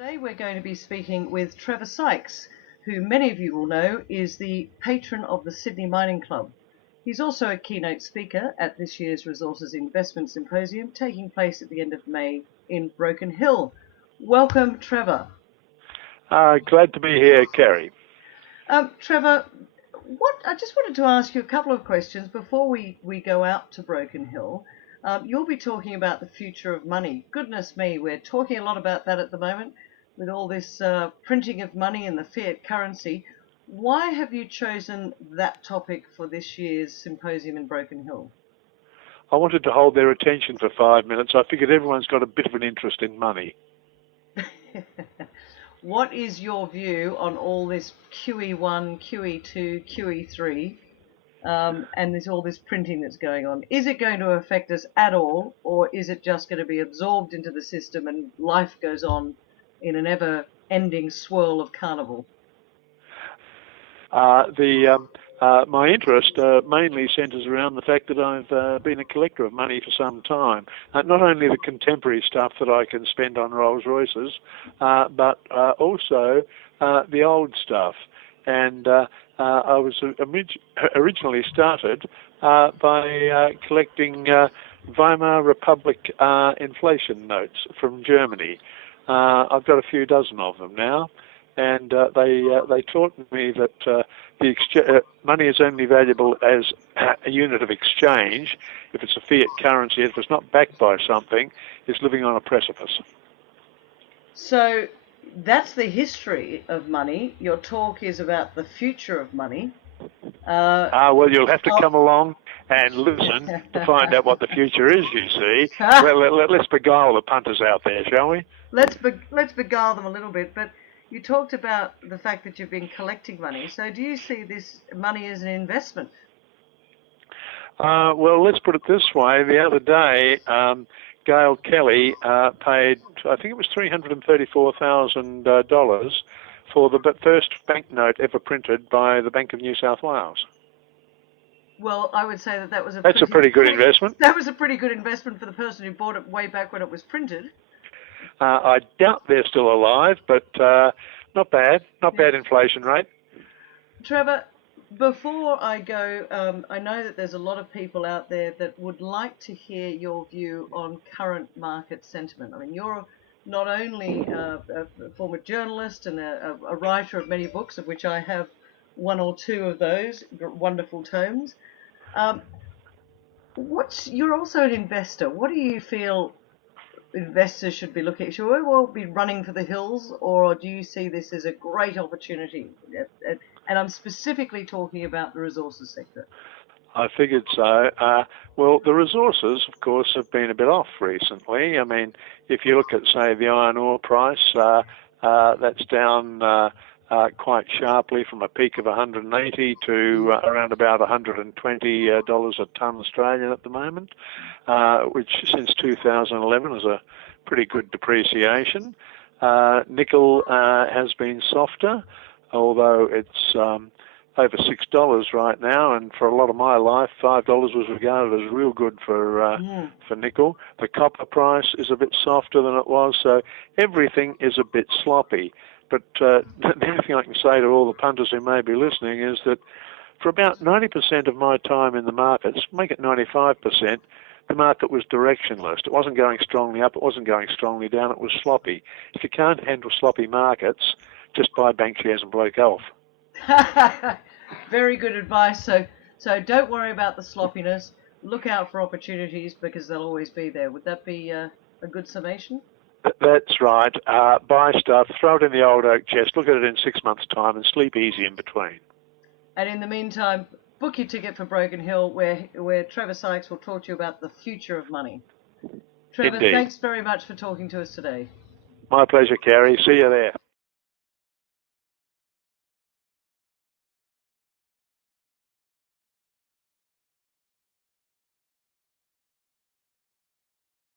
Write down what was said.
Today we're going to be speaking with Trevor Sykes, who many of you will know is the patron of the Sydney Mining Club. He's also a keynote speaker at this year's Resources Investment Symposium, taking place at the end of May in Broken Hill. Welcome, Trevor. Glad to be here, Kerry. Trevor, I just wanted to ask you a couple of questions before we go out to Broken Hill. You'll be talking about the future of money. Goodness me, we're talking a lot about that at the moment with all this printing of money and the fiat currency. Why have you chosen that topic for this year's symposium in Broken Hill? I wanted to hold their attention for 5 minutes. I figured everyone's got a bit of an interest in money. What is your view on all this QE1, QE2, QE3, and there's all this printing that's going on? Is it going to affect us at all, or is it just going to be absorbed into the system and life goes on in an ever-ending swirl of carnival? My interest mainly centres around the fact that I've been a collector of money for some time. Not only the contemporary stuff that I can spend on Rolls Royces, but also the old stuff. And I was originally started by collecting Weimar Republic inflation notes from Germany. I've got a few dozen of them now. And they taught me that money is only valuable as a unit of exchange if it's a fiat currency. If it's not backed by something, it's living on a precipice. So that's the history of money. Your talk is about the future of money. Well, you'll have to come along and listen to find out what the future is, you see. Let's beguile the punters out there, shall we? Let's beguile them a little bit, but you talked about the fact that you've been collecting money. So do you see this money as an investment? Well, let's put it this way. The other day, Gail Kelly paid, I think it was $334,000 for the first banknote ever printed by the Bank of New South Wales. Well, I would say that was a pretty good investment. That was a pretty good investment for the person who bought it way back when it was printed. I doubt they're still alive, but not bad. Not bad inflation rate. Trevor, before I go, I know that there's a lot of people out there that would like to hear your view on current market sentiment. I mean, you're not only a former journalist and a writer of many books, of which I have one or two of those wonderful tomes. You're also an investor. What do you feel investors should be looking at? Should we all be running for the hills, or do you see this as a great opportunity? And I'm specifically talking about the resources sector. I figured so. Well, the resources, of course, have been a bit off recently. I mean, if you look at, say, the iron ore price, that's down quite sharply from a peak of 180 to around about $120 a tonne Australian at the moment, which since 2011 is a pretty good depreciation. Nickel has been softer, although it's over $6 right now, and for a lot of my life, $5 was regarded as real good for nickel. The copper price is a bit softer than it was, so everything is a bit sloppy. But the only thing I can say to all the punters who may be listening is that for about 90% of my time in the markets, make it 95%, the market was directionless. It wasn't going strongly up, it wasn't going strongly down, it was sloppy. If you can't handle sloppy markets, just buy bank shares and play golf. Very good advice. So don't worry about the sloppiness. Look out for opportunities because they'll always be there. Would that be a good summation? That's right. Buy stuff, throw it in the old oak chest, look at it in 6 months' time, and sleep easy in between. And in the meantime, book your ticket for Broken Hill, where Trevor Sykes will talk to you about the future of money. Trevor, Indeed. Thanks very much for talking to us today. My pleasure, Kerry. See you there.